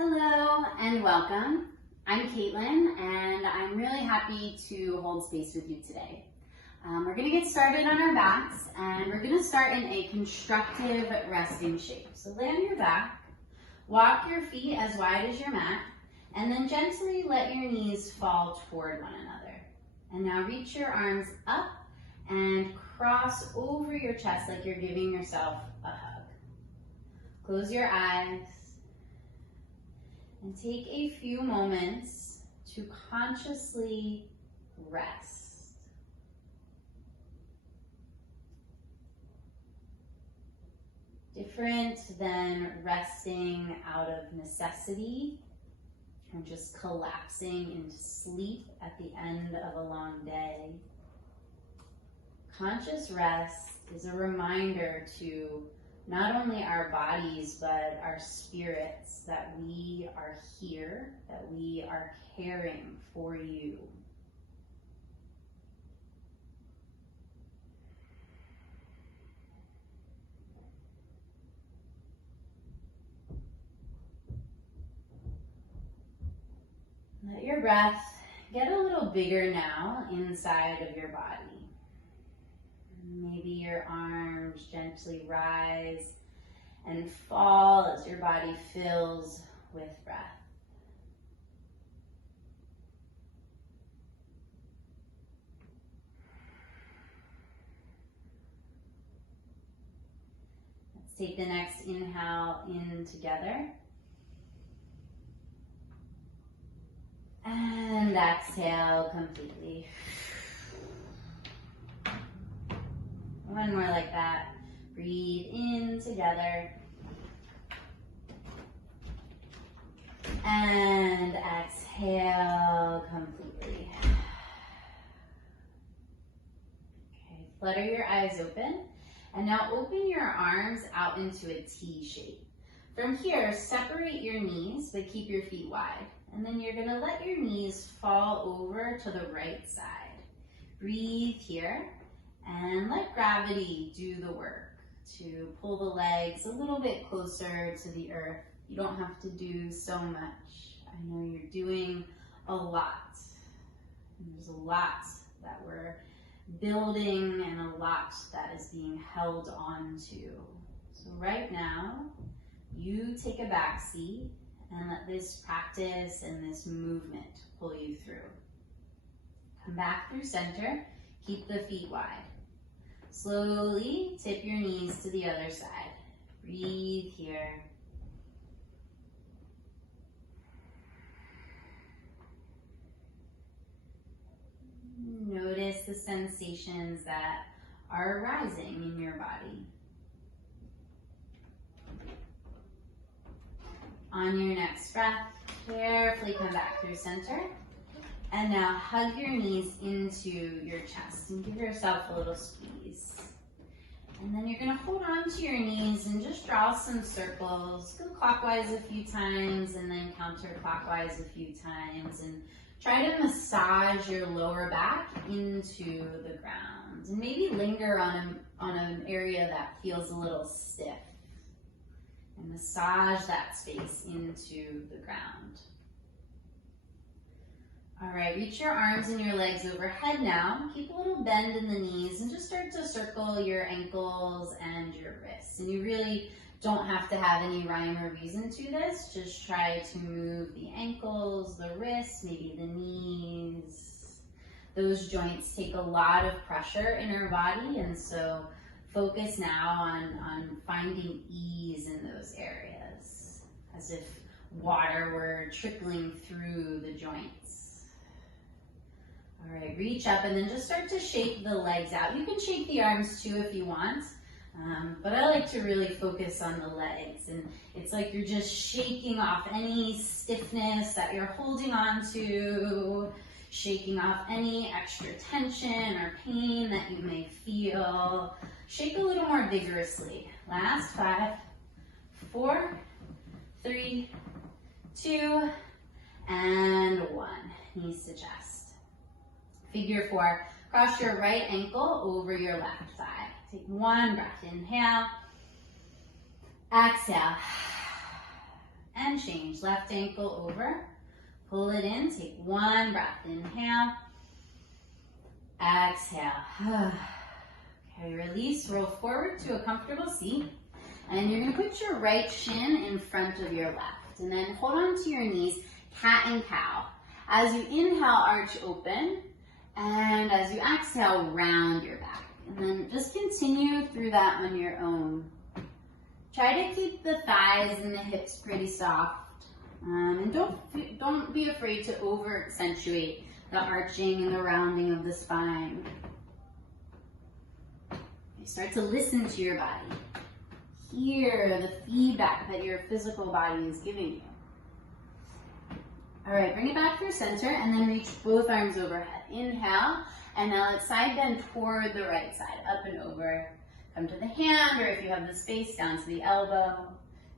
Hello and welcome. I'm Caitlyn and I'm really happy to hold space with you today. We're going to get started on our backs and we're going to start in a constructive resting shape. So lay on your back, walk your feet as wide as your mat, and then gently let your knees fall toward one another. And now reach your arms up and cross over your chest like you're giving yourself a hug. Close your eyes. And take a few moments to consciously rest. Different than resting out of necessity or just collapsing into sleep at the end of a long day. Conscious rest is a reminder to not only our bodies, but our spirits, that we are here, that we are caring for you. Let your breath get a little bigger now inside of your body. Maybe your arms gently rise and fall as your body fills with breath. Let's take the next inhale in together. And exhale completely. One more like that. Breathe in together. And exhale completely. Okay, flutter your eyes open. And now open your arms out into a T shape. From here, separate your knees, but keep your feet wide. And then you're gonna let your knees fall over to the right side. Breathe here. And let gravity do the work to pull the legs a little bit closer to the earth. You don't have to do so much. I know you're doing a lot. And there's a lot that we're building and a lot that is being held on to. So right now, you take a back seat and let this practice and this movement pull you through. Come back through center, keep the feet wide. Slowly tip your knees to the other side. Breathe here. Notice the sensations that are arising in your body. On your next breath, carefully come back through center. And now hug your knees into your chest and give yourself a little squeeze. And then you're gonna hold on to your knees and just draw some circles. Go clockwise a few times and then counterclockwise a few times. And try to massage your lower back into the ground. And maybe linger on an area that feels a little stiff. And massage that space into the ground. All right, reach your arms and your legs overhead now. Keep a little bend in the knees and just start to circle your ankles and your wrists. And you really don't have to have any rhyme or reason to this. Just try to move the ankles, the wrists, maybe the knees. Those joints take a lot of pressure in our body, and so focus now on finding ease in those areas, as if water were trickling through the joints. All right, reach up and then just start to shake the legs out. You can shake the arms too if you want, but I like to really focus on the legs. And it's like you're just shaking off any stiffness that you're holding on to, shaking off any extra tension or pain that you may feel. Shake a little more vigorously. Last 5, 4, 3, 2, and 1. Knees to chest. Figure 4, cross your right ankle over your left thigh. Take one breath, inhale, exhale, and change. Left ankle over, pull it in, take one breath, inhale, exhale. Okay, release, roll forward to a comfortable seat, and you're gonna put your right shin in front of your left, and then hold on to your knees, cat and cow. As you inhale, arch open, and as you exhale, round your back. And then just continue through that on your own. Try to keep the thighs and the hips pretty soft. And don't be afraid to over accentuate the arching and the rounding of the spine. You start to listen to your body. Hear the feedback that your physical body is giving you. All right, bring it back through center and then reach both arms overhead. Inhale, and now let's side bend toward the right side, up and over. Come to the hand, or if you have the space, down to the elbow.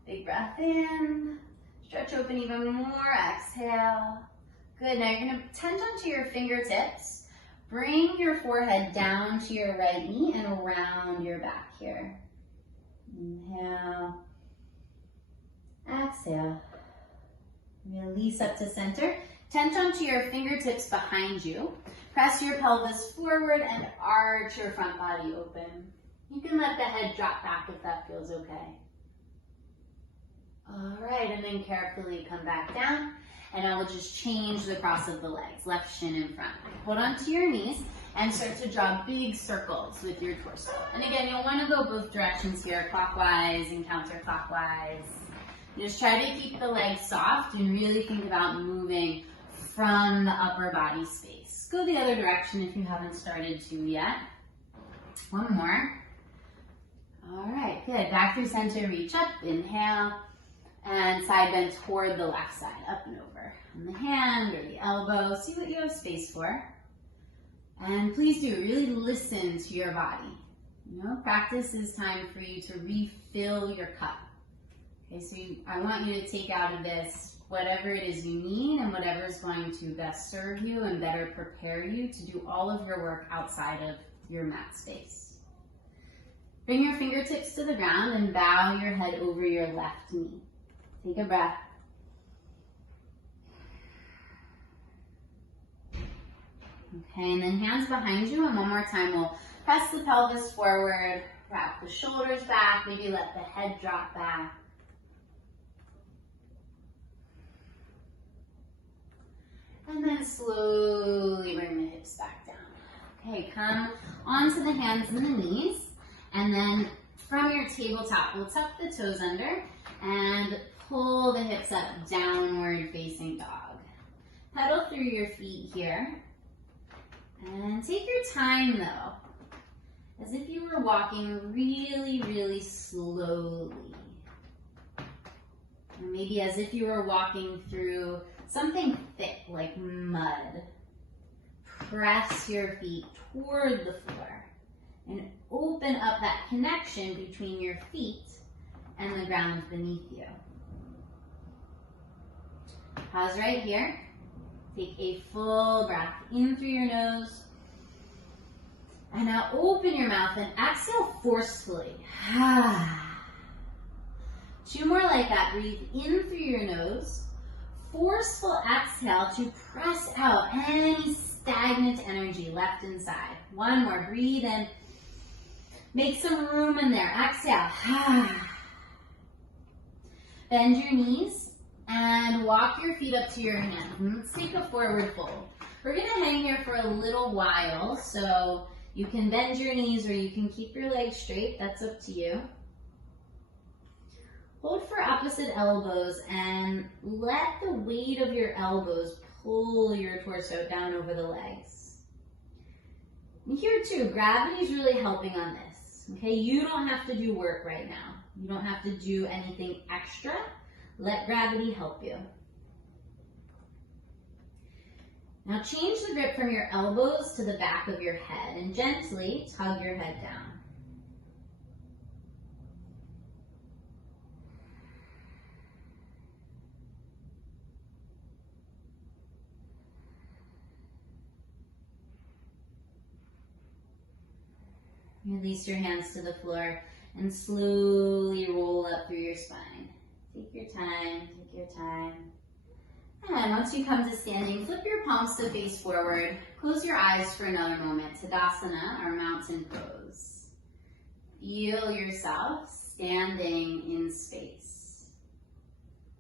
Big breath in, stretch open even more, exhale. Good, now you're gonna tend onto your fingertips. Bring your forehead down to your right knee and around your back here. Inhale, exhale. Release up to center. Tent onto your fingertips behind you. Press your pelvis forward and arch your front body open. You can let the head drop back if that feels okay. All right, and then carefully come back down, and I will just change the cross of the legs, left shin in front. Hold on to your knees and start to draw big circles with your torso. And again, you'll want to go both directions here, clockwise and counterclockwise. You just try to keep the legs soft and really think about moving from the upper body space. Go the other direction if you haven't started to yet. One more. All right, good. Back through center, reach up, inhale, and side bend toward the left side, up and over. On the hand or the elbow, see what you have space for. And please do, really listen to your body. You know, practice is time for you to refill your cup. Okay, so I want you to take out of this whatever it is you need and whatever is going to best serve you and better prepare you to do all of your work outside of your mat space. Bring your fingertips to the ground and bow your head over your left knee. Take a breath. Okay, and then hands behind you, and one more time we'll press the pelvis forward, wrap the shoulders back, maybe let the head drop back. And then slowly bring the hips back down. Okay, come onto the hands and the knees, and then from your tabletop, we'll tuck the toes under and pull the hips up, downward facing dog. Pedal through your feet here. And take your time though, as if you were walking really, really slowly. Or maybe as if you were walking through something thick like mud. Press your feet toward the floor and open up that connection between your feet and the ground beneath you. Pause right here. Take a full breath in through your nose. And now open your mouth and exhale forcefully. Two more like that. Breathe in through your nose. Forceful exhale to press out any stagnant energy left inside. One more. Breathe in. Make some room in there. Exhale. Bend your knees and walk your feet up to your hands. Let's take a forward fold. We're going to hang here for a little while, so you can bend your knees or you can keep your legs straight. That's up to you. Hold for opposite elbows and let the weight of your elbows pull your torso down over the legs. And here too, gravity is really helping on this. Okay, you don't have to do work right now. You don't have to do anything extra. Let gravity help you. Now change the grip from your elbows to the back of your head and gently tug your head down. Release your hands to the floor and slowly roll up through your spine. Take your time, take your time. And once you come to standing, flip your palms to face forward. Close your eyes for another moment. Tadasana, or mountain pose. Feel yourself standing in space.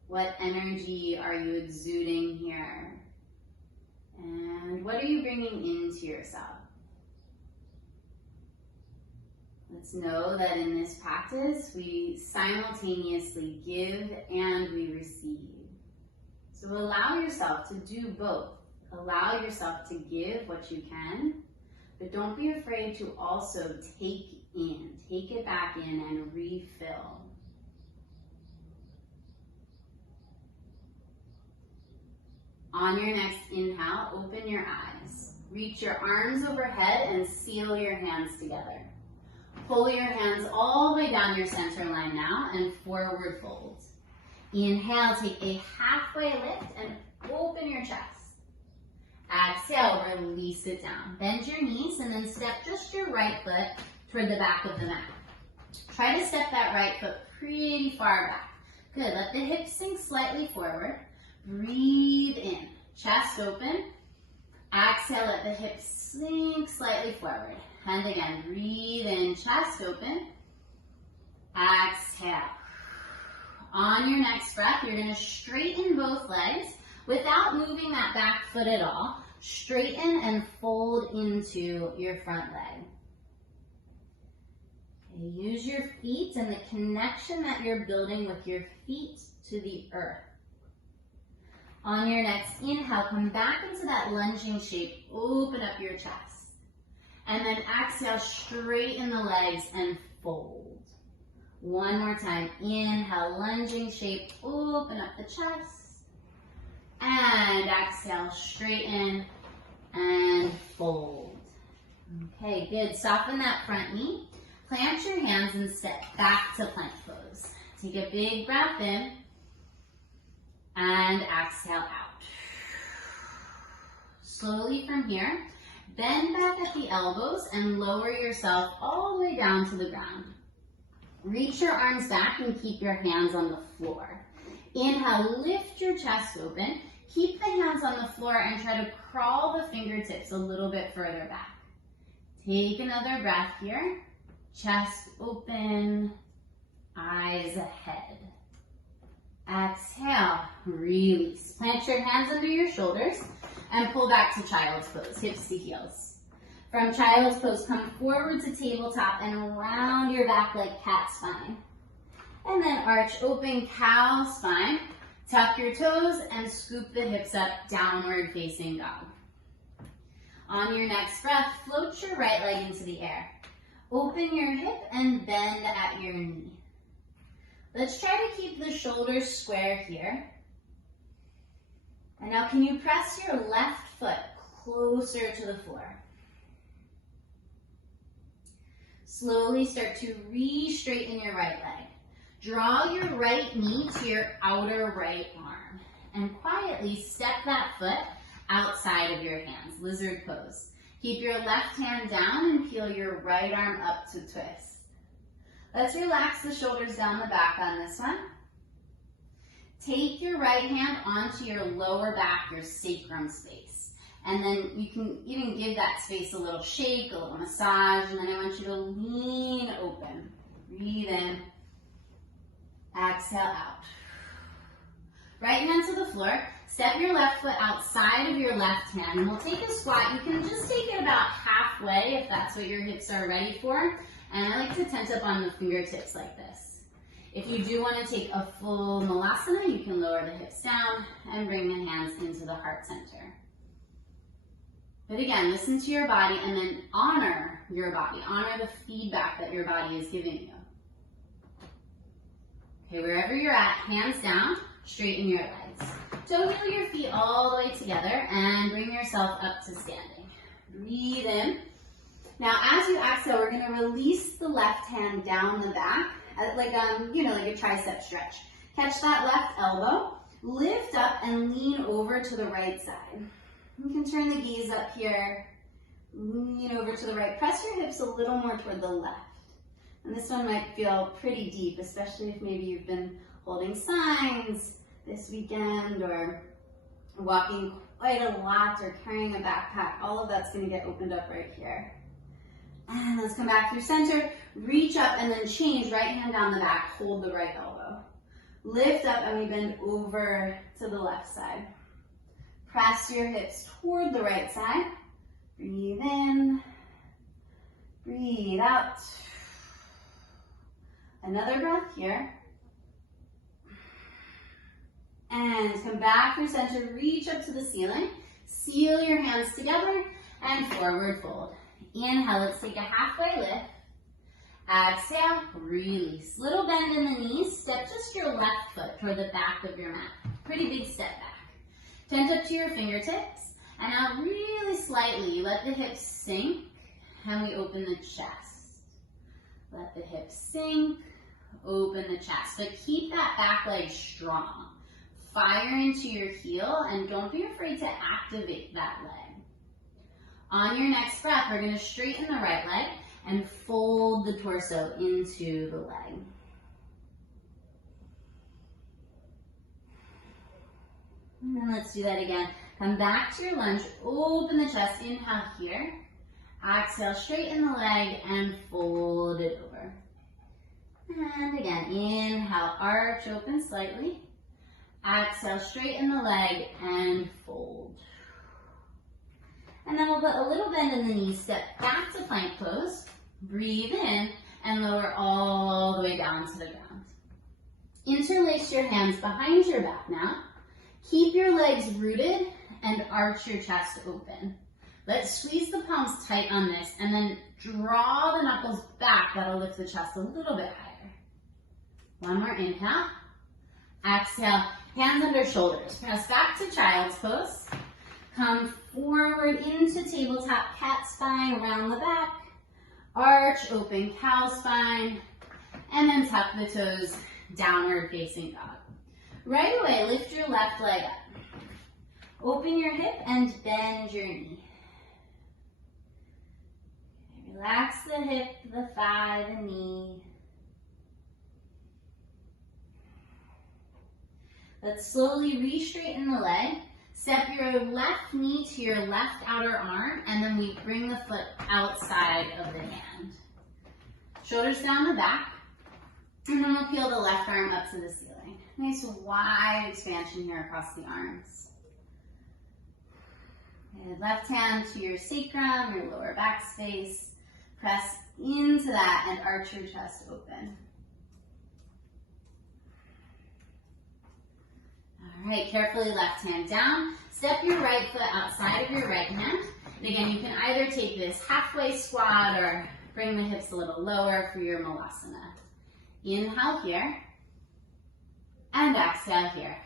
What energy are you exuding here? And what are you bringing into yourself? Let's know that in this practice, we simultaneously give and we receive. So allow yourself to do both. Allow yourself to give what you can, but don't be afraid to also take it back in and refill. On your next inhale, open your eyes. Reach your arms overhead and seal your hands together. Pull your hands all the way down your center line now and forward fold. Inhale, take a halfway lift and open your chest. Exhale, release it down. Bend your knees and then step just your right foot toward the back of the mat. Try to step that right foot pretty far back. Good, let the hips sink slightly forward. Breathe in, chest open. Exhale, let the hips sink slightly forward. And again, breathe in, chest open. Exhale. On your next breath, you're going to straighten both legs without moving that back foot at all. Straighten and fold into your front leg. Okay, use your feet and the connection that you're building with your feet to the earth. On your next inhale, come back into that lunging shape. Open up your chest. And then exhale, straighten the legs and fold. One more time. Inhale, lunging shape. Open up the chest. And exhale, straighten and fold. Okay, good. Soften that front knee. Plant your hands and step back to plank pose. Take a big breath in. And exhale out. Slowly from here, bend back at the elbows and lower yourself all the way down to the ground. Reach your arms back and keep your hands on the floor. Inhale, lift your chest open. Keep the hands on the floor and try to crawl the fingertips a little bit further back. Take another breath here. Chest open, eyes ahead. Exhale, release. Plant your hands under your shoulders and pull back to child's pose, hips to heels. From child's pose, come forward to tabletop and round your back like cat spine. And then arch open cow spine. Tuck your toes and scoop the hips up, downward facing dog. On your next breath, float your right leg into the air. Open your hip and bend at your knee. Let's try to keep the shoulders square here. And now can you press your left foot closer to the floor? Slowly start to re-straighten your right leg. Draw your right knee to your outer right arm. And quietly step that foot outside of your hands, lizard pose. Keep your left hand down and peel your right arm up to twist. Let's relax the shoulders down the back on this one. Take your right hand onto your lower back, your sacrum space. And then you can even give that space a little shake, a little massage, and then I want you to lean open. Breathe in. Exhale out. Right hand to the floor. Step your left foot outside of your left hand. And we'll take a squat. You can just take it about halfway if that's what your hips are ready for. And I like to tent up on the fingertips like this. If you do want to take a full malasana, you can lower the hips down and bring the hands into the heart center. But again, listen to your body and then honor your body. Honor the feedback that your body is giving you. Okay, wherever you're at, hands down, straighten your legs. Toe heel your feet all the way together and bring yourself up to standing. Breathe in. Now, as you exhale, we're going to release the left hand down the back, like a tricep stretch. Catch that left elbow, lift up and lean over to the right side. You can turn the gaze up here, lean over to the right. Press your hips a little more toward the left. And this one might feel pretty deep, especially if maybe you've been holding signs this weekend or walking quite a lot or carrying a backpack, all of that's going to get opened up right here. And let's come back through center, reach up and then change, right hand down the back, hold the right elbow. Lift up and we bend over to the left side. Press your hips toward the right side. Breathe in, breathe out. Another breath here. And come back through center, reach up to the ceiling. Seal your hands together and forward fold. Inhale, let's take a halfway lift. Exhale, release. Little bend in the knees. Step just your left foot toward the back of your mat. Pretty big step back. Tent up to your fingertips. And now really slightly, you let the hips sink and we open the chest. Let the hips sink, open the chest. But keep that back leg strong. Fire into your heel and don't be afraid to activate that leg. On your next breath, we're going to straighten the right leg and fold the torso into the leg. And then let's do that again. Come back to your lunge, open the chest, inhale here. Exhale, straighten the leg and fold it over. And again, inhale, arch, open slightly. Exhale, straighten the leg and fold. And then we'll put a little bend in the knees, step back to plank pose. Breathe in and lower all the way down to the ground. Interlace your hands behind your back now. Keep your legs rooted and arch your chest open. Let's squeeze the palms tight on this and then draw the knuckles back. That'll lift the chest a little bit higher. One more inhale. Exhale, hands under shoulders. Press back to child's pose. Come forward into tabletop cat spine, round the back. Arch, open cow spine. And then tuck the toes, downward facing dog. Right away, lift your left leg up. Open your hip and bend your knee. Relax the hip, the thigh, the knee. Let's slowly re-straighten the leg. Step your left knee to your left outer arm, and then we bring the foot outside of the hand. Shoulders down the back, and then we'll peel the left arm up to the ceiling. Nice wide expansion here across the arms. And left hand to your sacrum, your lower back space. Press into that and arch your chest open. All right, carefully left hand down. Step your right foot outside of your right hand. And again, you can either take this halfway squat or bring the hips a little lower for your Malasana. Inhale here. And exhale here.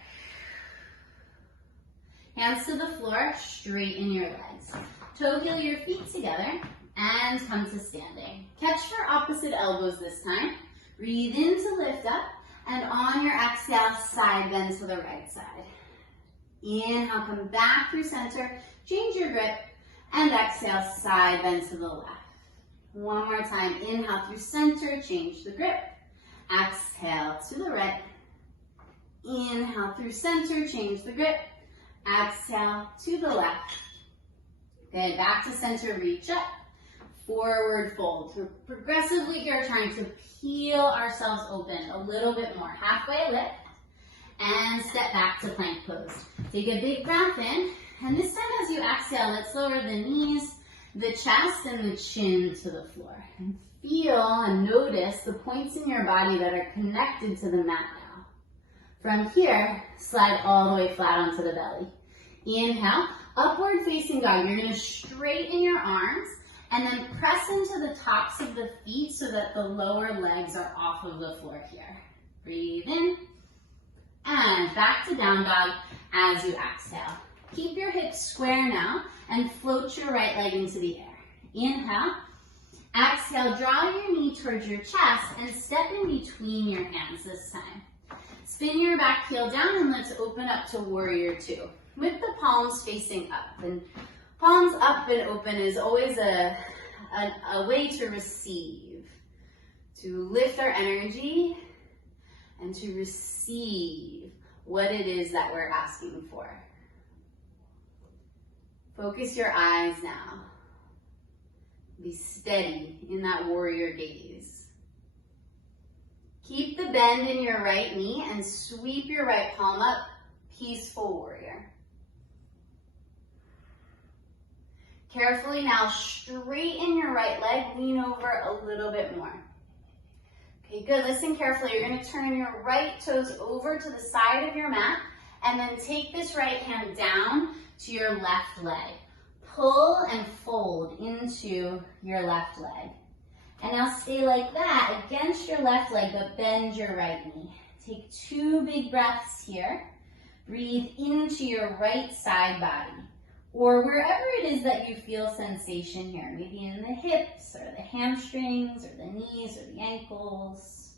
Hands to the floor, straighten your legs. Toe heel your feet together and come to standing. Catch for opposite elbows this time. Breathe in to lift up. And on your exhale, side bend to the right side. Inhale, come back through center, change your grip, and exhale, side bend to the left. One more time, inhale through center, change the grip. Exhale to the right. Inhale through center, change the grip. Exhale to the left. Then back to center, reach up. Forward fold. We're progressively here trying to peel ourselves open a little bit more. Halfway lift and step back to plank pose. Take a big breath in, and this time as you exhale, let's lower the knees, the chest, and the chin to the floor. And feel and notice the points in your body that are connected to the mat now. From here, slide all the way flat onto the belly. Inhale, upward facing dog. You're going to straighten your arms and then press into the tops of the feet so that the lower legs are off of the floor here. Breathe in and back to down dog as you exhale. Keep your hips square now and float your right leg into the air. Inhale. Exhale, draw your knee towards your chest and step in between your hands this time. Spin your back heel down and let's open up to warrior two with the palms facing up. And palms up and open is always a way to receive, to lift our energy and to receive what it is that we're asking for. Focus your eyes now. Be steady in that warrior gaze. Keep the bend in your right knee and sweep your right palm up, peaceful warrior. Carefully now straighten your right leg, lean over a little bit more. Okay, good, listen carefully. You're gonna turn your right toes over to the side of your mat and then take this right hand down to your left leg. Pull and fold into your left leg. And now stay like that against your left leg, but bend your right knee. Take 2 big breaths here. Breathe into your right side body, or wherever it is that you feel sensation here, maybe in the hips or the hamstrings or the knees or the ankles.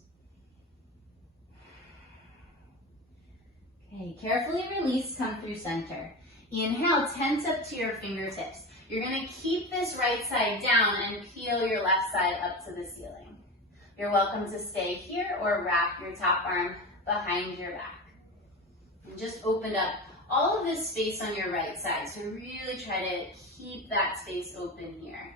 Okay, carefully release, come through center. Inhale, tense up to your fingertips. You're gonna keep this right side down and peel your left side up to the ceiling. You're welcome to stay here or wrap your top arm behind your back. And just open up all of this space on your right side. So really try to keep that space open here.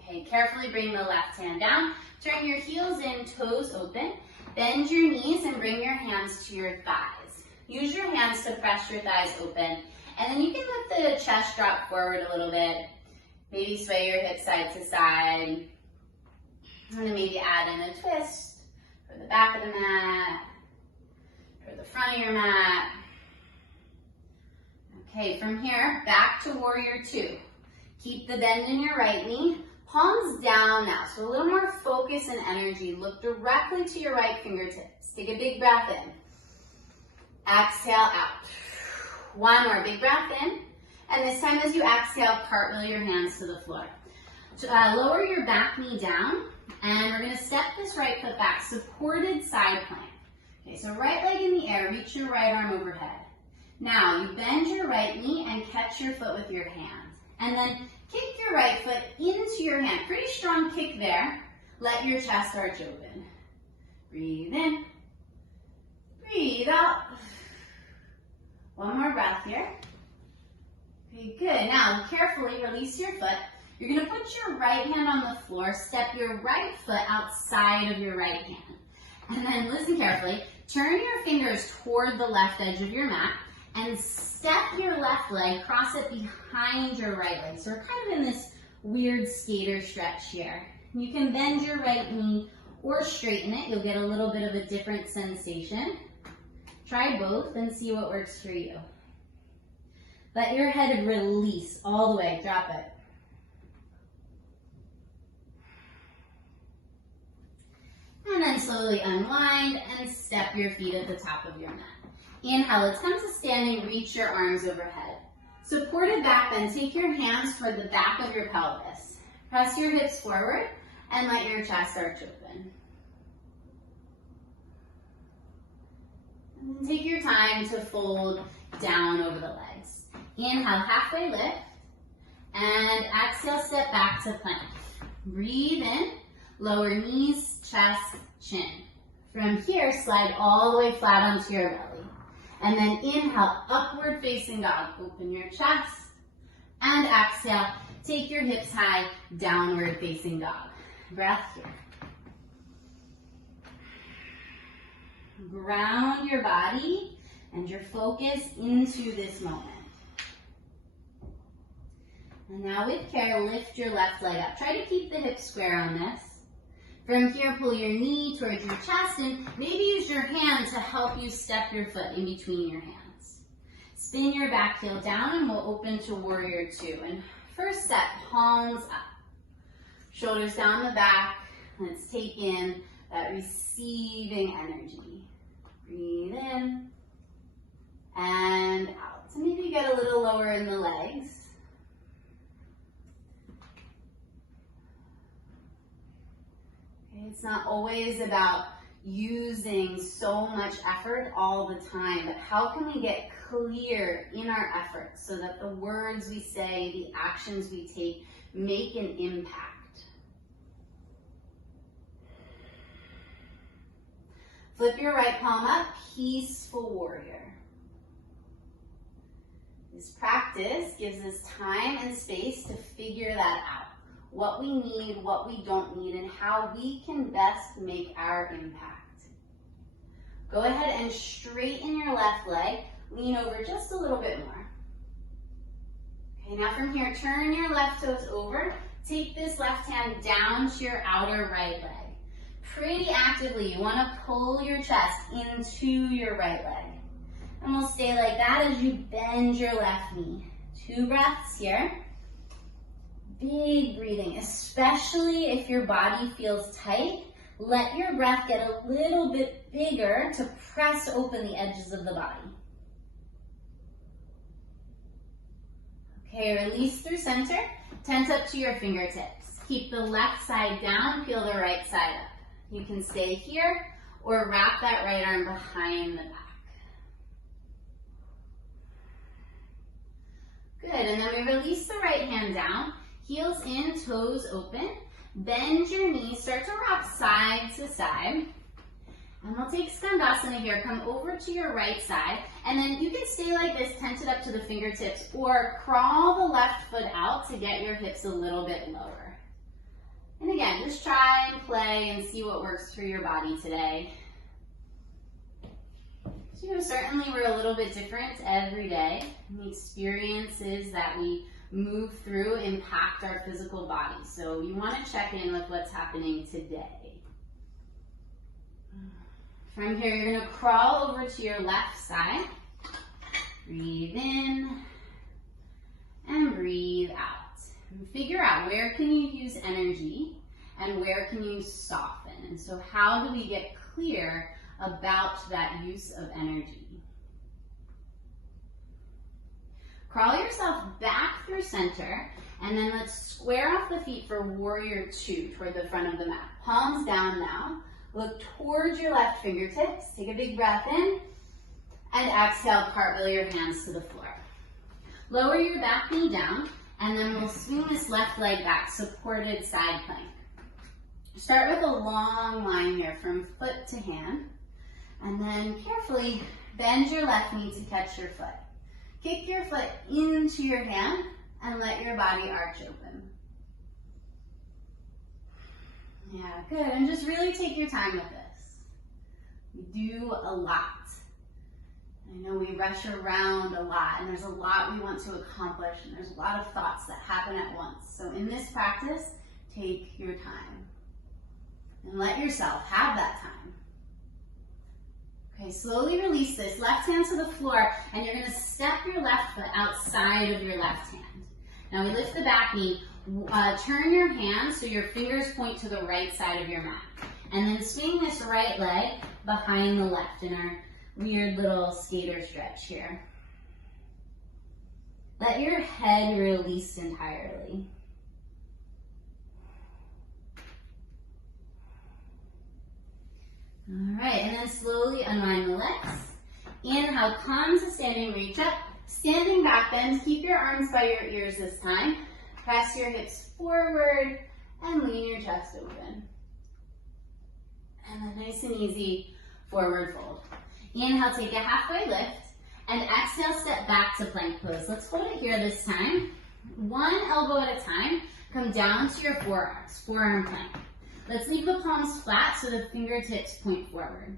Okay, carefully bring the left hand down. Turn your heels in, toes open. Bend your knees and bring your hands to your thighs. Use your hands to press your thighs open. And then you can let the chest drop forward a little bit. Maybe sway your hips side to side. And then maybe add in a twist for the back of the mat, for the front of your mat. Okay, from here, back to warrior 2. Keep the bend in your right knee. Palms down now, so a little more focus and energy. Look directly to your right fingertips. Take a big breath in. Exhale out. One more big breath in. And this time as you exhale, cartwheel your hands to the floor. Lower your back knee down, and we're gonna step this right foot back, supported side plank. Okay, so right leg in the air, reach your right arm overhead. Now, you bend your right knee and catch your foot with your hand. And then kick your right foot into your hand. Pretty strong kick there. Let your chest arch open. Breathe in. Breathe out. One more breath here. Okay, good. Now, carefully release your foot. You're going to put your right hand on the floor, step your right foot outside of your right hand. And then listen carefully. Turn your fingers toward the left edge of your mat and step your left leg, cross it behind your right leg. So we're kind of in this weird skater stretch here. You can bend your right knee or straighten it. You'll get a little bit of a different sensation. Try both and see what works for you. Let your head release all the way. Drop it. And then slowly unwind and step your feet at the top of your mat. Inhale, let's come to standing, reach your arms overhead. Supported back bend, take your hands toward the back of your pelvis. Press your hips forward and let your chest arch open. And take your time to fold down over the legs. Inhale, halfway lift, and exhale, step back to plank. Breathe in, lower knees, chest, chin. From here, slide all the way flat onto your belly. And then inhale, upward facing dog. Open your chest. And exhale, take your hips high, downward facing dog. Breath here. Ground your body and your focus into this moment. And now with care, lift your left leg up. Try to keep the hips square on this. From here, pull your knee towards your chest and maybe use your hand to help you step your foot in between your hands. Spin your back heel down and we'll open to warrior 2. And first step, palms up. Shoulders down the back. Let's take in that receiving energy. Breathe in and out. So maybe get a little lower in the legs. It's not always about using so much effort all the time, but how can we get clear in our efforts so that the words we say, the actions we take, make an impact? Flip your right palm up, peaceful warrior. This practice gives us time and space to figure that out. What we need, what we don't need, and how we can best make our impact. Go ahead and straighten your left leg. Lean over just a little bit more. Okay, now from here, turn your left toes over. Take this left hand down to your outer right leg. Pretty actively, you want to pull your chest into your right leg. And we'll stay like that as you bend your left knee. 2 breaths here. Big breathing, especially if your body feels tight. Let your breath get a little bit bigger to press open the edges of the body. Okay, release through center. Tent up to your fingertips. Keep the left side down, peel the right side up. You can stay here or wrap that right arm behind the back. Good, and then we release the right hand down, heels in, toes open. Bend your knees, start to rock side to side. And we'll take Skandasana here, come over to your right side, and then you can stay like this, tented up to the fingertips, or crawl the left foot out to get your hips a little bit lower. And again, just try and play and see what works for your body today. So, certainly we're a little bit different every day. The experiences that we move through impact our physical body. So you want to check in with what's happening today. From here, you're going to crawl over to your left side. Breathe in and breathe out. And figure out where can you use energy and where can you soften. And so how do we get clear about that use of energy? Crawl yourself back through center, and then let's square off the feet for warrior 2 toward the front of the mat. Palms down now. Look towards your left fingertips. Take a big breath in, and exhale, cartwheel your hands to the floor. Lower your back knee down, and then we'll swing this left leg back, supported side plank. Start with a long line here from foot to hand, and then carefully bend your left knee to catch your foot. Kick your foot into your hand and let your body arch open. Yeah, good. And just really take your time with this. We do a lot. I know we rush around a lot, and there's a lot we want to accomplish, and there's a lot of thoughts that happen at once. So in this practice, take your time and let yourself have that time. Okay, slowly release this. Left hand to the floor, and you're going to step your left foot outside of your left hand. Now we lift the back knee. Turn your hands so your fingers point to the right side of your mat. And then swing this right leg behind the left in our weird little skater stretch here. Let your head release entirely. All right, and then slowly unwind the legs. Inhale, come to standing reach up. Standing back bend, keep your arms by your ears this time. Press your hips forward and lean your chest open. And then nice and easy, forward fold. Inhale, take a halfway lift, and exhale, step back to plank pose. Let's hold it here this time. One elbow at a time, come down to your forearms, forearm plank. Let's leave the palms flat so the fingertips point forward.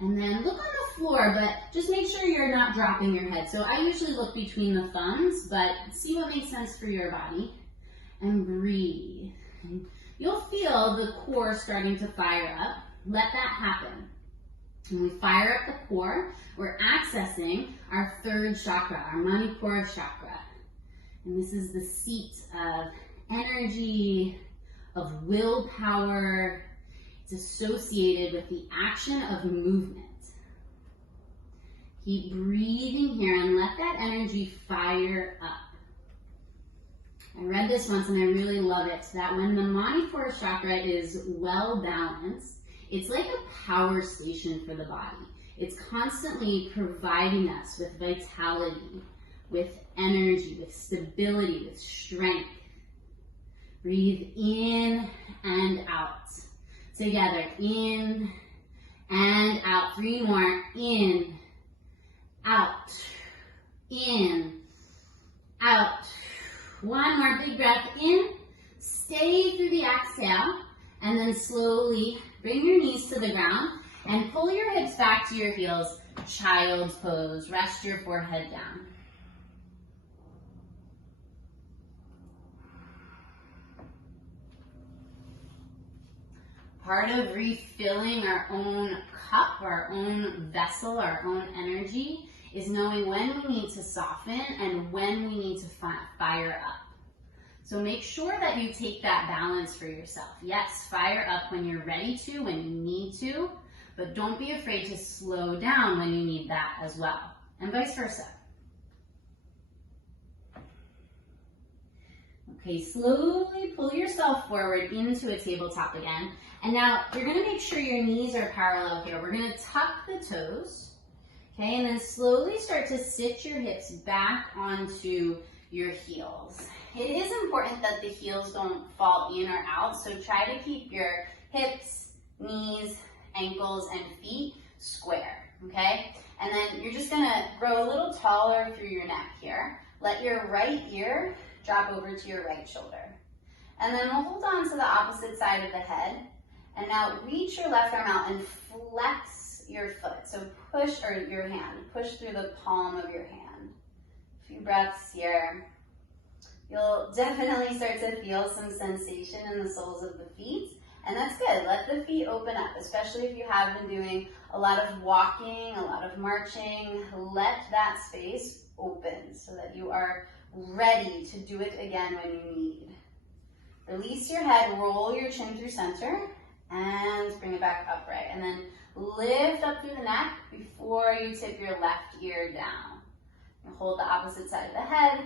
And then look on the floor, but just make sure you're not dropping your head. So I usually look between the thumbs, but see what makes sense for your body. And breathe. And you'll feel the core starting to fire up. Let that happen. When we fire up the core, we're accessing our 3rd chakra, our Manipura chakra. And this is the seat of energy, of willpower. It's associated with the action of movement. Keep breathing here and let that energy fire up. I read this once and I really love it, that when the Manipura chakra is well balanced, it's like a power station for the body. It's constantly providing us with vitality, with energy, with stability, with strength. Breathe in and out. Together, in and out. 3 more. In, out, in, out. 1 more big breath in. Stay through the exhale, and then slowly bring your knees to the ground and pull your hips back to your heels. Child's pose. Rest your forehead down. Part of refilling our own cup, our own vessel, our own energy is knowing when we need to soften and when we need to fire up. So make sure that you take that balance for yourself. Yes, fire up when you're ready to, when you need to, but don't be afraid to slow down when you need that as well, and vice versa. Okay, slowly pull yourself forward into a tabletop again. And now you're gonna make sure your knees are parallel here. We're gonna tuck the toes, okay, and then slowly start to sit your hips back onto your heels. It is important that the heels don't fall in or out, so try to keep your hips, knees, ankles, and feet square, okay? And then you're just gonna grow a little taller through your neck here. Let your right ear drop over to your right shoulder. And then we'll hold on to the opposite side of the head. And now reach your left arm out and flex your foot. So push, or your hand, push through the palm of your hand. A few breaths here. You'll definitely start to feel some sensation in the soles of the feet. And that's good. Let the feet open up, especially if you have been doing a lot of walking, a lot of marching. Let that space open so that you are ready to do it again when you need. Release your head, roll your chin through center, and bring it back upright. And then lift up through the neck before you tip your left ear down. And hold the opposite side of the head.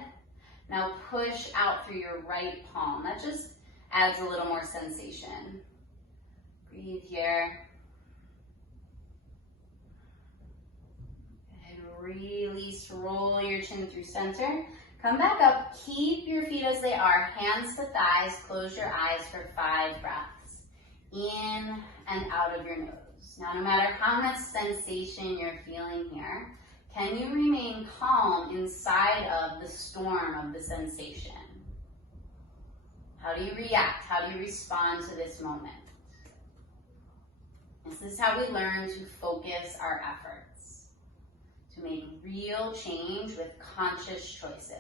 Now push out through your right palm. That just adds a little more sensation. Breathe here. And release, roll your chin through center. Come back up, keep your feet as they are, hands to thighs, close your eyes for 5 breaths. In and out of your nose. Now, no matter how much sensation you're feeling here, can you remain calm inside of the storm of the sensation? How do you react? How do you respond to this moment? This is how we learn to focus our efforts, to make real change with conscious choices.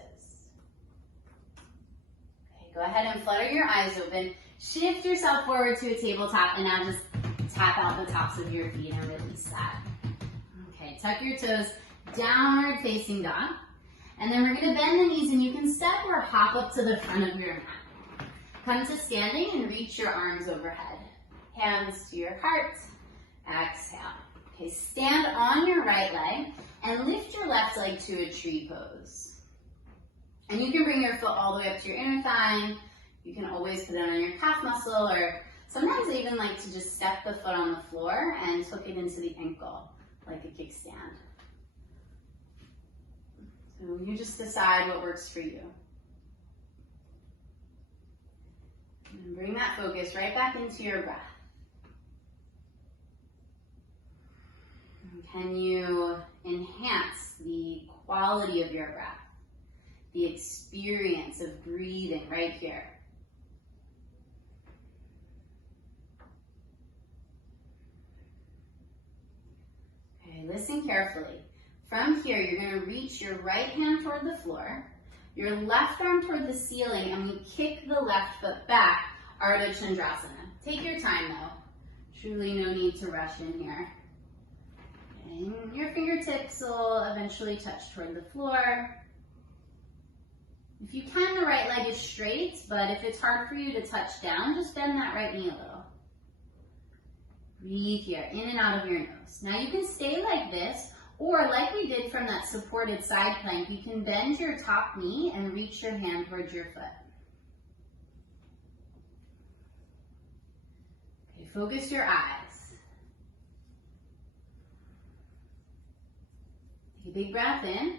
Okay, go ahead and flutter your eyes open. Shift yourself forward to a tabletop, and now just tap out the tops of your feet and release that. Okay, tuck your toes, downward facing dog. And then we're gonna bend the knees, and you can step or hop up to the front of your mat. Come to standing and reach your arms overhead. Hands to your heart. Exhale. Okay, stand on your right leg and lift your left leg to a tree pose. And you can bring your foot all the way up to your inner thigh. You can always put it on your calf muscle, or sometimes I even like to just step the foot on the floor and hook it into the ankle like a kickstand. So you just decide what works for you. And bring that focus right back into your breath. Can you enhance the quality of your breath, the experience of breathing right here? Okay, listen carefully. From here, you're going to reach your right hand toward the floor, your left arm toward the ceiling, and we kick the left foot back, Ardha Chandrasana. Take your time though. Truly no need to rush in here. And your fingertips will eventually touch toward the floor. If you can, the right leg is straight, but if it's hard for you to touch down, just bend that right knee a little. Breathe here, in and out of your nose. Now you can stay like this, or like we did from that supported side plank, you can bend your top knee and reach your hand towards your foot. Okay, focus your eyes. Take a big breath in.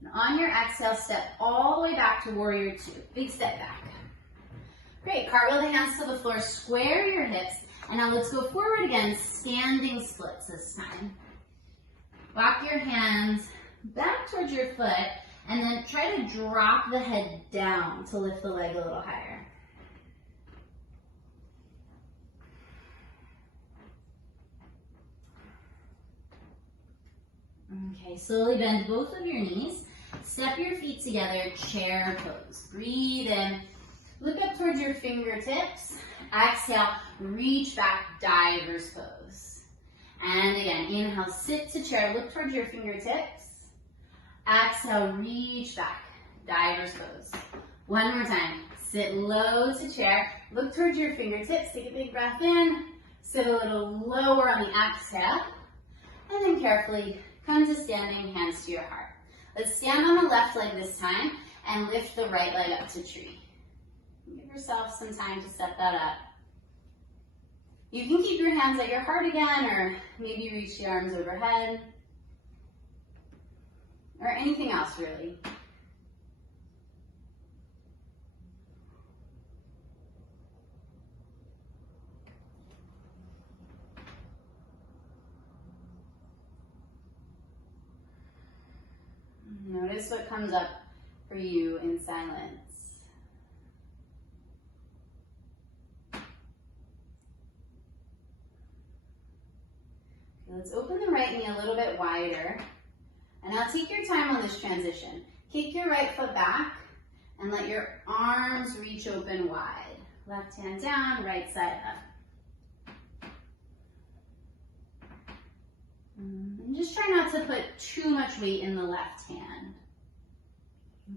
And on your exhale, step all the way back to Warrior Two. Big step back. Great, cartwheel the hands to the floor, square your hips, And now let's go forward again, standing splits this time. Walk your hands back towards your foot and then try to drop the head down to lift the leg a little higher. Okay, slowly bend both of your knees. Step your feet together, chair pose. Breathe in. Look up towards your fingertips. Exhale, reach back, diver's pose. And again, inhale, sit to chair. Look towards your fingertips. Exhale, reach back, diver's pose. One more time. Sit low to chair. Look towards your fingertips. Take a big breath in. Sit a little lower on the exhale. And then carefully come to standing, hands to your heart. Let's stand on the left leg this time and lift the right leg up to tree. Give yourself some time to set that up. You can keep your hands at your heart again, or maybe reach the arms overhead, or anything else really. Notice what comes up for you in silence. Let's open the right knee a little bit wider. And now take your time on this transition. Kick your right foot back and let your arms reach open wide. Left hand down, right side up. And just try not to put too much weight in the left hand.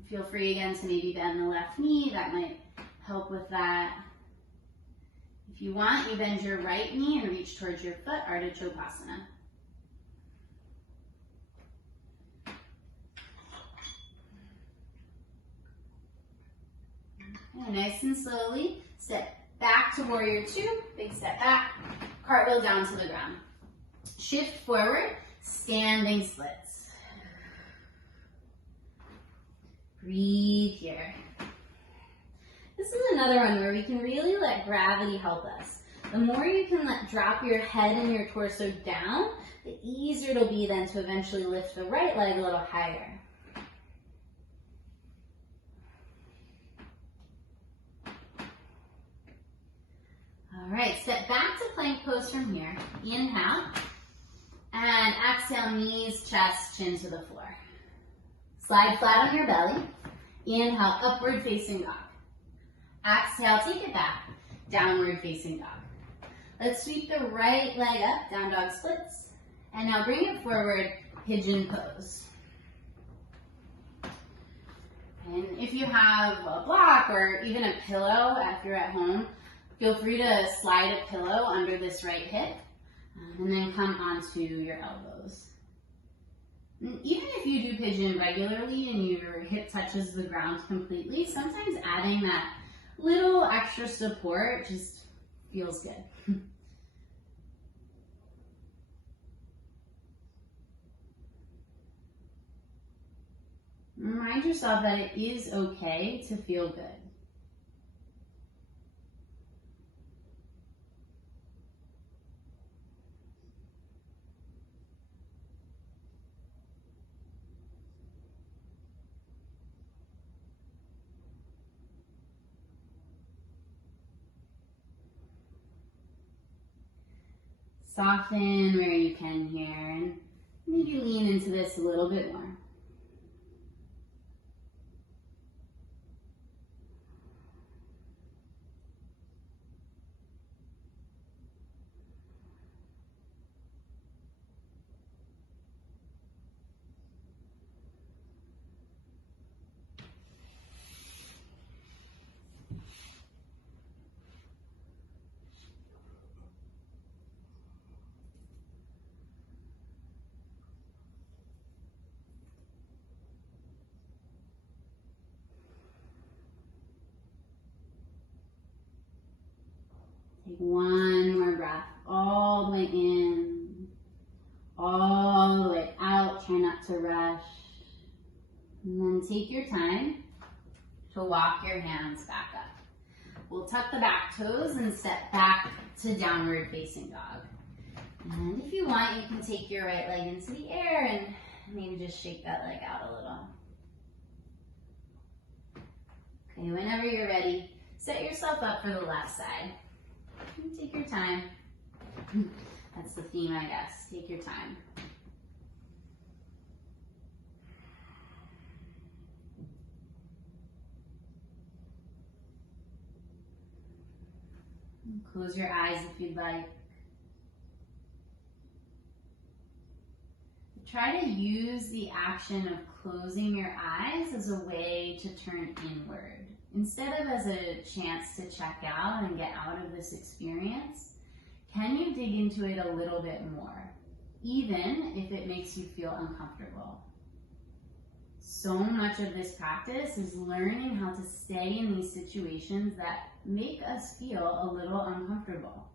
Feel free again to maybe bend the left knee. That might help with that. If you want, you bend your right knee and reach towards your foot, Ardha Chokasana. Okay, nice and slowly, step back to warrior two, big step back, cartwheel down to the ground. Shift forward, standing splits. Breathe here. This is another one where we can really let gravity help us. The more you can drop your head and your torso down, the easier it'll be then to eventually lift the right leg a little higher. All right, step back to plank pose from here. Inhale, and exhale, knees, chest, chin to the floor. Slide flat on your belly. Inhale, upward facing dog. Exhale, take it back, downward facing dog. Let's sweep the right leg up, down dog splits. And now bring it forward, pigeon pose. And if you have a block or even a pillow if you're at home, feel free to slide a pillow under this right hip and then come onto your elbows. And even if you do pigeon regularly and your hip touches the ground completely, sometimes adding that little extra support just feels good. Remind yourself that it is okay to feel good. Soften where you can here and maybe lean into this a little bit more. Take one more breath, all the way in, all the way out. Try not to rush. And then take your time to walk your hands back up. We'll tuck the back toes and step back to downward facing dog. And if you want, you can take your right leg into the air and maybe just shake that leg out a little. Okay, whenever you're ready, set yourself up for the left side. Take your time. That's the theme, I guess. Take your time. Close your eyes if you'd like. Try to use the action of closing your eyes as a way to turn inward. Instead of as a chance to check out and get out of this experience, can you dig into it a little bit more, even if it makes you feel uncomfortable? So much of this practice is learning how to stay in these situations that make us feel a little uncomfortable.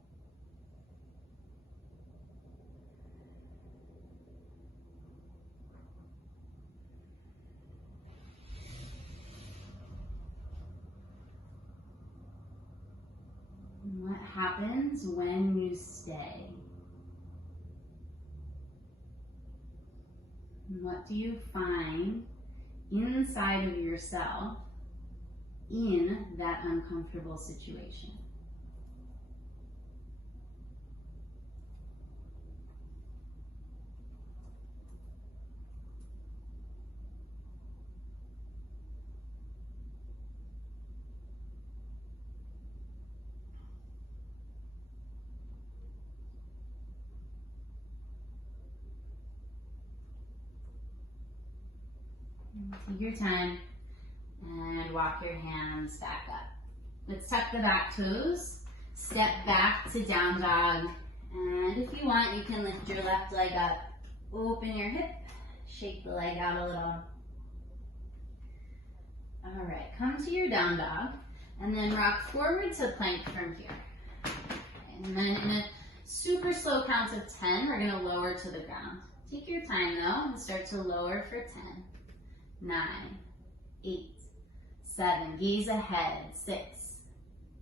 What happens when you stay? What do you find inside of yourself in that uncomfortable situation? Take your time and walk your hands back up. Let's tuck the back toes, step back to down dog, and if you want, you can lift your left leg up, open your hip, shake the leg out a little. All right, come to your down dog, and then rock forward to plank from here. Okay, and then in a super slow count of 10, we're gonna lower to the ground. Take your time though, and start to lower for 10. 9, 8, 7, gaze ahead, 6,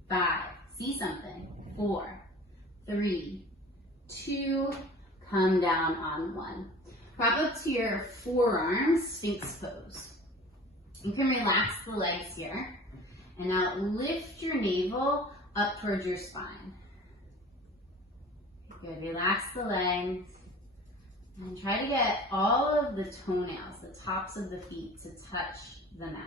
5, see something, 4, 3, 2, come down on 1. Prop up to your forearms, Sphinx pose. You can relax the legs here, and now lift your navel up towards your spine. Good, relax the legs. And try to get all of the toenails, the tops of the feet, to touch the mat.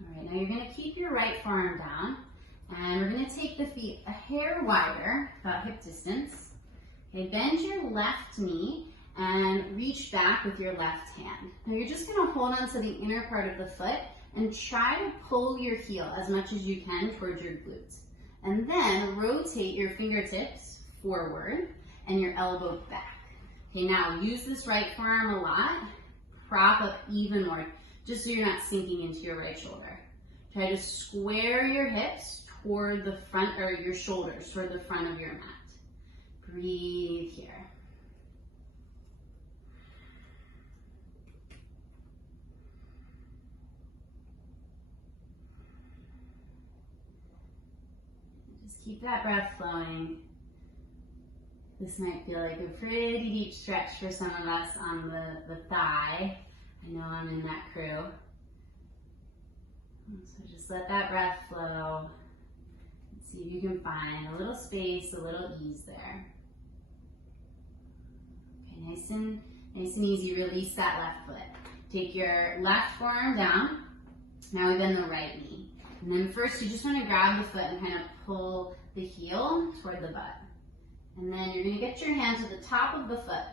All right, now you're going to keep your right forearm down, and we're going to take the feet a hair wider, about hip distance. Okay, bend your left knee and reach back with your left hand. Now you're just going to hold on to the inner part of the foot and try to pull your heel as much as you can towards your glutes. And then rotate your fingertips forward and your elbow back. Okay, now use this right forearm a lot. Prop up even more, just so you're not sinking into your right shoulder. Try to square your hips toward the front, or your shoulders toward the front of your mat. Breathe here. Keep that breath flowing. This might feel like a pretty deep stretch for some of us on the thigh. I know I'm in that crew. So just let that breath flow. See if you can find a little space, a little ease there. Okay, nice and easy. Release that left foot. Take your left forearm down. Now we bend the right knee. And then first you just want to grab the foot and kind of pull the heel toward the butt. And then you're going to get your hand to the top of the foot.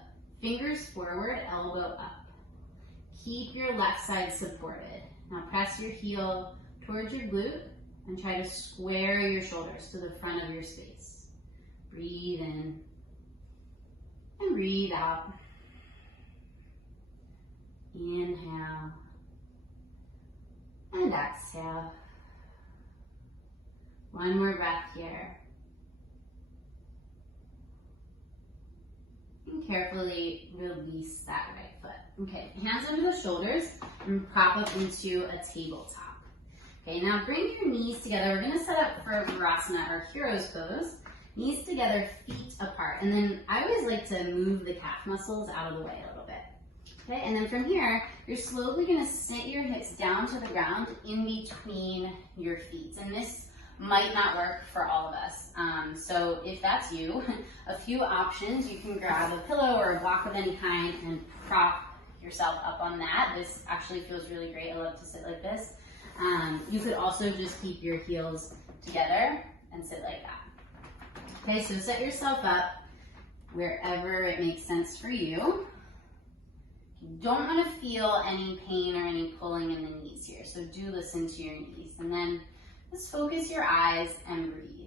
Fingers forward, elbow up. Keep your left side supported. Now press your heel towards your glute and try to square your shoulders to the front of your space. Breathe in and breathe out. Inhale and exhale. One more breath here. And carefully release that right foot. Okay, hands under the shoulders and prop up into a tabletop. Okay, now bring your knees together. We're gonna set up for Virasana or Hero's Pose. Knees together, feet apart. And then I always like to move the calf muscles out of the way a little bit. Okay, and then from here, you're slowly gonna sit your hips down to the ground in between your feet. And this might not work for all of us. So if that's you, a few options. You can grab a pillow or a block of any kind and prop yourself up on that. This actually feels really great. I love to sit like this. You could also just keep your heels together and sit like that. Okay, so set yourself up wherever it makes sense for you. You don't want to feel any pain or any pulling in the knees here, so do listen to your knees. And then just focus your eyes and breathe.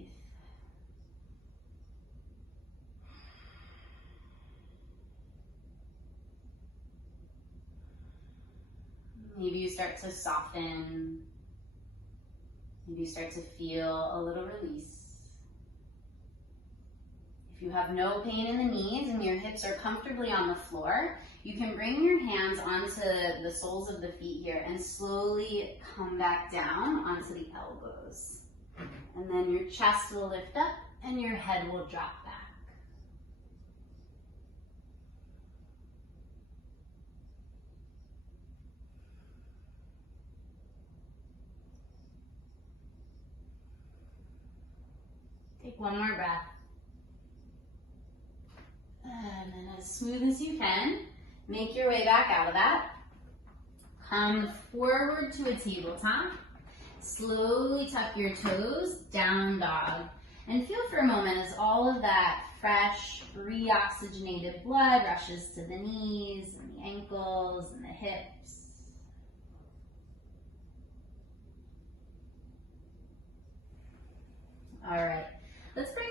Maybe you start to soften. Maybe you start to feel a little release. If you have no pain in the knees and your hips are comfortably on the floor, you can bring your hands onto the soles of the feet here and slowly come back down onto the elbows. And then your chest will lift up and your head will drop back. Take one more breath. And then as smooth as you can, make your way back out of that. Come forward to a tabletop. Slowly tuck your toes, down dog. And feel for a moment as all of that fresh, reoxygenated blood rushes to the knees and the ankles and the hips. All right, let's bring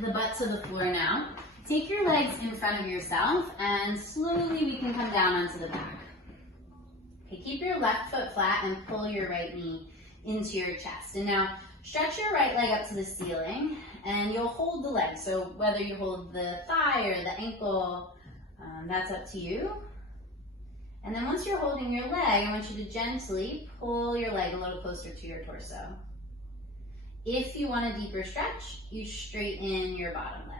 the butt to the floor now. Take your legs in front of yourself and slowly we can come down onto the back. Okay, keep your left foot flat and pull your right knee into your chest. And now stretch your right leg up to the ceiling and you'll hold the leg. So whether you hold the thigh or the ankle, that's up to you. And then once you're holding your leg, I want you to gently pull your leg a little closer to your torso. If you want a deeper stretch, you straighten your bottom leg.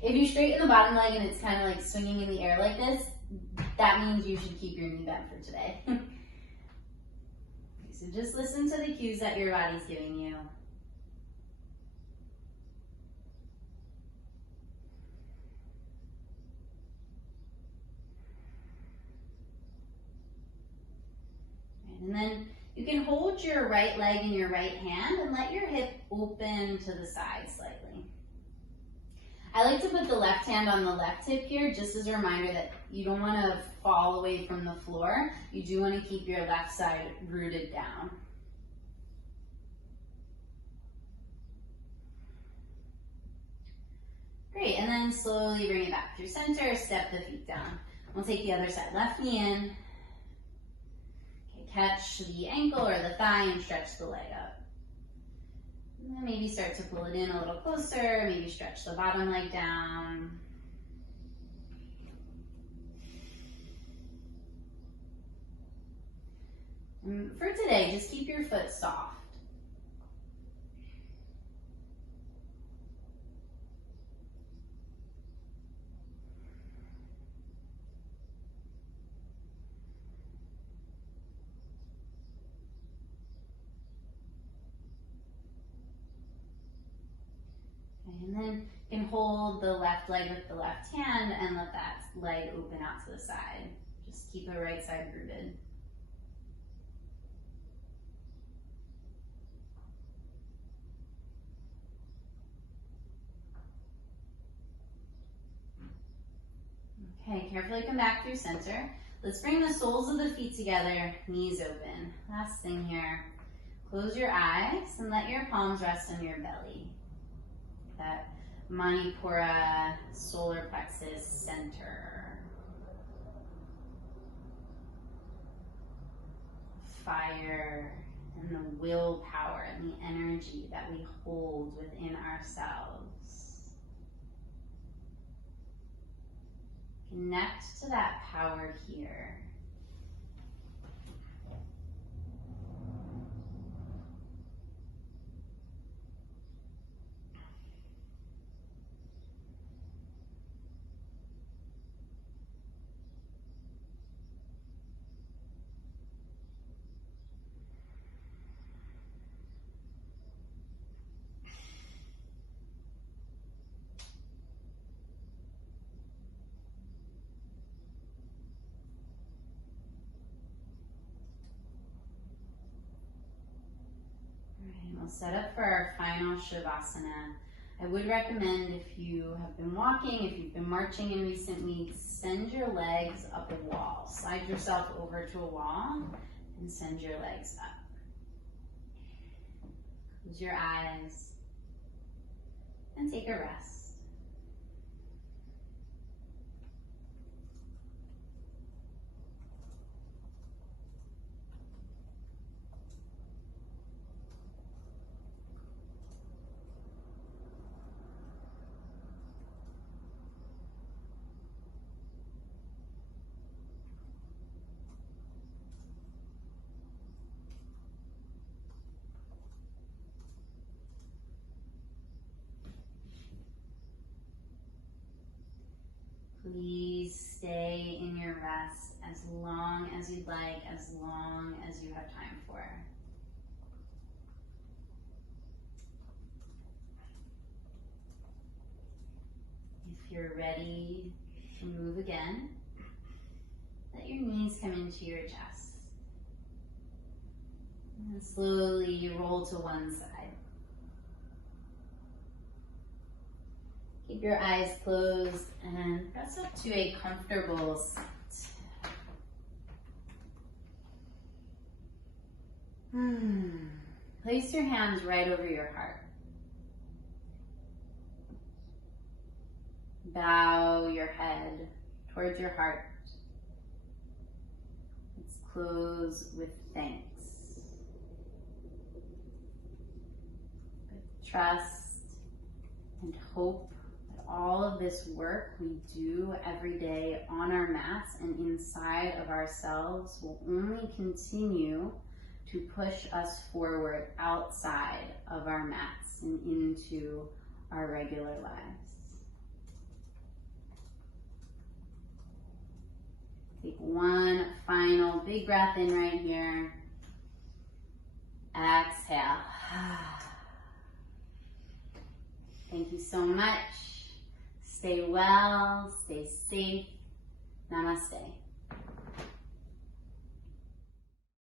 If you straighten the bottom leg and it's kind of like swinging in the air like this, that means you should keep your knee bent for today. Okay, so just listen to the cues that your body's giving you. And then you can hold your right leg in your right hand and let your hip open to the side slightly. I like to put the left hand on the left hip here just as a reminder that you don't want to fall away from the floor. You do want to keep your left side rooted down. Great, and then slowly bring it back through center, step the feet down. We'll take the other side, left knee in. Okay, catch the ankle or the thigh and stretch the leg up. And then maybe start to pull it in a little closer, maybe stretch the bottom leg down. And for today, just keep your foot soft. And then you can hold the left leg with the left hand and let that leg open out to the side. Just keep the right side rooted. Okay, carefully come back through center. Let's bring the soles of the feet together, knees open. Last thing here, close your eyes and let your palms rest on your belly. That Manipura solar plexus center. Fire and the willpower and the energy that we hold within ourselves. Connect to that power here. We'll set up for our final Shavasana. I would recommend, if you have been walking, if you've been marching in recent weeks, send your legs up a wall. Slide yourself over to a wall and send your legs up. Close your eyes and take a rest. Please stay in your rest as long as you'd like, as long as you have time for. If you're ready to move again, let your knees come into your chest. And slowly roll to one side. Keep your eyes closed and press up to a comfortable seat. Place your hands right over your heart. Bow your head towards your heart. Let's close with thanks. With trust and hope. All of this work we do every day on our mats and inside of ourselves will only continue to push us forward outside of our mats and into our regular lives. Take one final big breath in right here. Exhale. Thank you so much. Stay well, stay safe. Namaste.